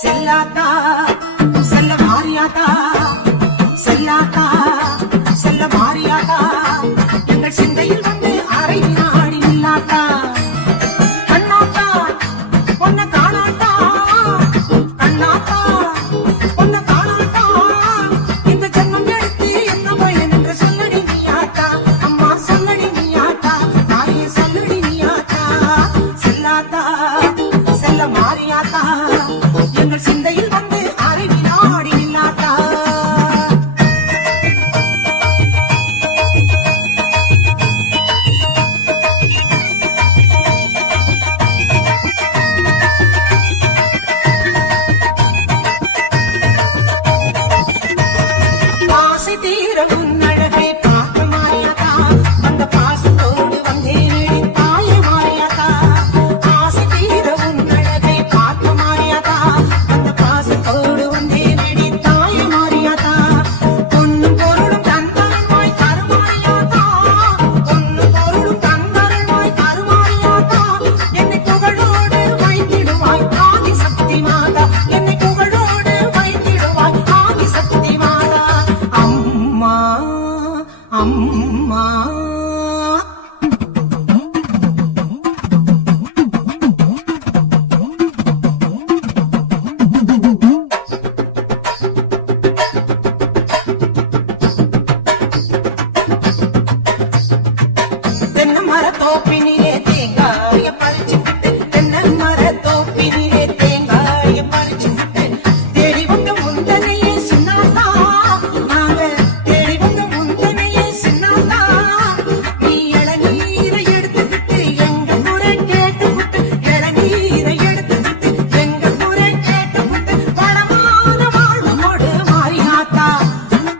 செல்லாத்தா செல்ல மாறியாத்தா செல்லாத்தா செல்ல மாறியாத்தா எங்கள் சிந்தையில் வந்து அரை நாடி நில்லாத்தா கண்ணாத்தா பொன்ன காணாத்தா கண்ணாத்தா பொன்ன காணாத்தா இந்த ஜன்மம் எடுத்து என்ன பயன் என்று சொல்லடி நீயாத்தா அம்மா சொல்லடி நீயாத்தா தாயே சொல்லடி நீயாத்தா செல்லாத்தா செல்ல மாறியாத்தா எங்கள் சிந்தையில் வந்து அருவி நாடி நில்லாத்தா ஆசை தீர உன்னழகை பார்க்க மாறியாத்தா அந்த பாசத்தோடு வந்தேனடி தாயே மாறியாத்தா ஆசை தீர உன்னழகை பார்க்க மாறியாத்தா அந்த பாசத்தோடு வந்தேனடி தாயே மாறியாத்தா பொன்னும் பொருளும் தந்தருள்வாய் தருமாறியாத்தா பொன்னும் பொருளும் தந்தருள்வாய் தருமாறியாத்தா என்னை புகழோடு வைத்திடுவாய் ஆதி சக்தி மாதா என்னை புகழோடு வைத்திடுவாய் ஆதி சக்தி மாதா அம்மா அம்மா தென்னை மரத்தோப்பினிலே தேங்காய பறிச்சுக்கிட்டு தென்னை மரத்தோப்பினிலே தேங்காய பறிச்சுக்கிட்டு தேடி வந்த முந்தனையே சின்னாத்தா நாங்க தேடி வந்த முந்தனையே சின்னாத்தா நீ இளநீரை எடுத்துக்கிட்டு எங்க முறை கேட்டுக்கிட்டு இளநீரை எடுத்துக்கிட்டு எங்க முறை கேட்டுக்கிட்டு வளமான வாழ்வோடு மாறியாத்தா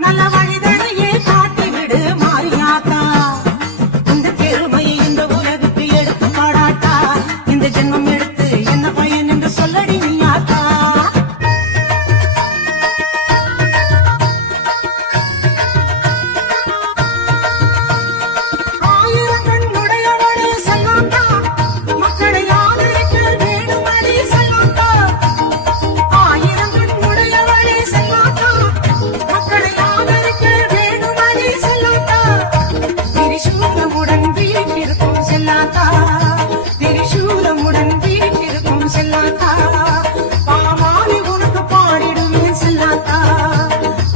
நல்ல வழிதனையே காட்டிவிடு மாறியாத்தா இந்த பெருமையை இந்த உலகுக்கு எடுத்து பாடாட்டா இந்த ஜென்மம் எடுத்து என்ன பயன் என்று சொல்லடி நீயாத்தா ஆயிரம் கண்ணுடையவளே செல்லாத்தா மக்களை ஆதரிக்க வேணுமடி செல்லாத்தா ஆயிரம் கண்ணுடையவளே செல்லாத்தா மக்களை ஆதரிக்க வேணுமடி செல்லாத்தா திரிசூலமுடன் வீட்டிற்கும் செல்லாத்தா திரிசூலமுடன் வீட்டிற்கும் செல்லாத்தா பாமாரி உனக்கு பாடிடுவேன் செல்லாத்தா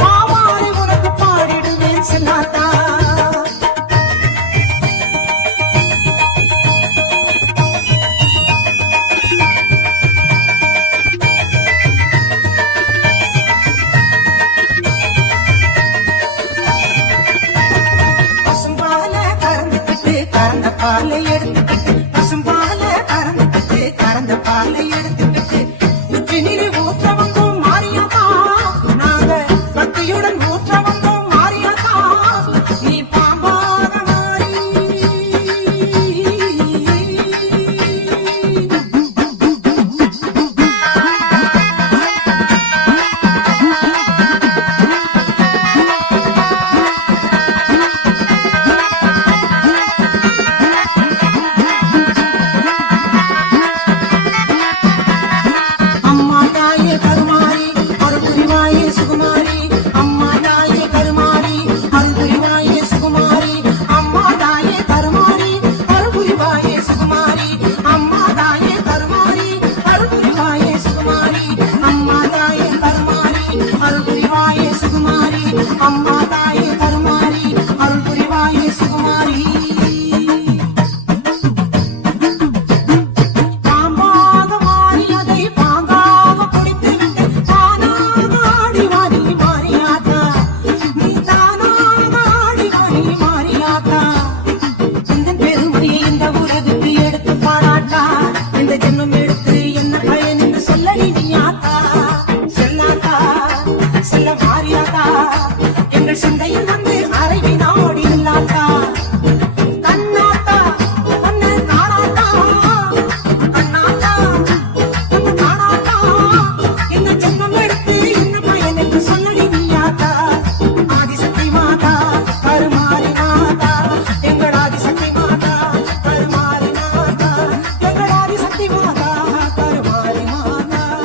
பாமாரி உனக்கு பாடிடுவேன் செல்லாத்தா பசும்பால கறந்துக்கிட்டு கறந்த பாலை எடுத்துக்கிட்டு பசும்பால கறந்துக்கிட்டு கறந்த பாலை எடுத்து